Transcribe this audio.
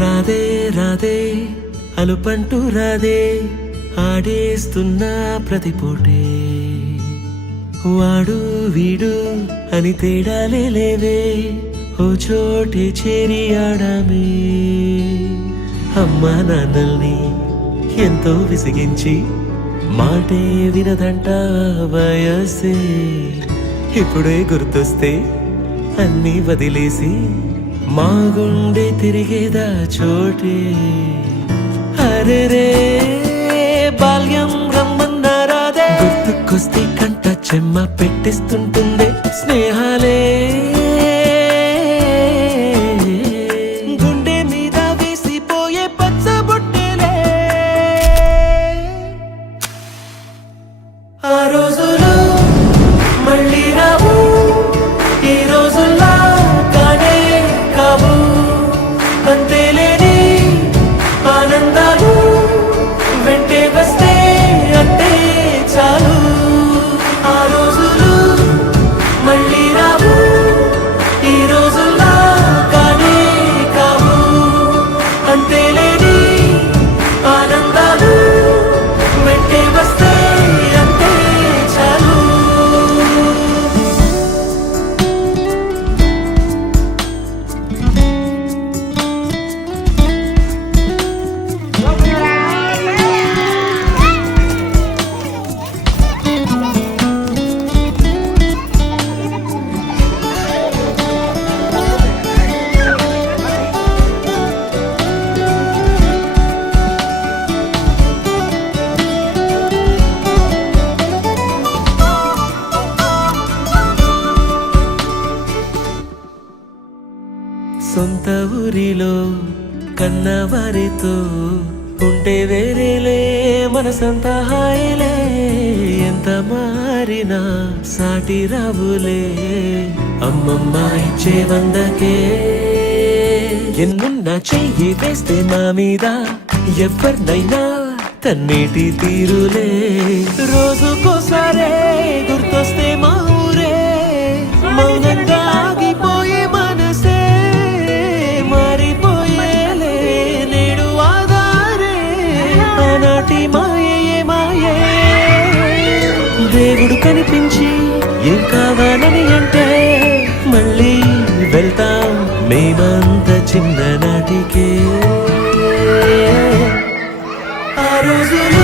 రాదే రాదే అలుపంటూ రాదే ఆడేస్తున్నా ప్రతి పూటే వాడు వీడు అని తేడాలే లేవే ఓ చోటే చేరి ఆడామే అమ్మా నాన్నల్ని ఎంతో విసిగించి మాటే వినదంట వయసే ఇప్పుడే గుర్తొస్తే అన్నీ వదిలేసి మా గుండె తిరిగేదా చోటే అరే రే బాల్యం రమ్మన్నారాదే గుర్తుకొస్తే కంట చెమ్మ పెట్టిస్తుంటుందే స్నేహాలే గుండె మీద వేసిపోయే పచ్చబొట్టెలే ఆ రోజులు మళ్ళీ రావు ఈ రోజుల్లా కానే కావు అంతేలేని ఆనందాలు వెంటే వస్తే అంతే చాలు ఆ రోజులు మళ్ళీ రావు ఈ రోజుల్లా కానే కావు అంతేలేని ఆనందాలు వెంటే వస్తే అంతే చాలు సొంత ఊరిలో కన్నవారితో ఉంటే వేరేలే మనసంత హాయిలే ఎంత మారినా సాటి రావులే అమ్మమ్మ ఇచ్చే వందకే ఎన్నున్నా చెయ్యి వేస్తే మా మీద ఎవరినైనా తన్నేటి తీరులే రోజుకోసారే గుర్తొస్తే మా ఊరే మౌనంగా ఆగిపోయే మనసే మారిపోయేలే నేడు ఆధారే ఆనాటి మాయే మాయే దేవుడు కనిపించి ఏం కావాలని అంటే మళ్ళీ వెళ్తాం మేమంత చిన్ననాటికే ఆ రోజులు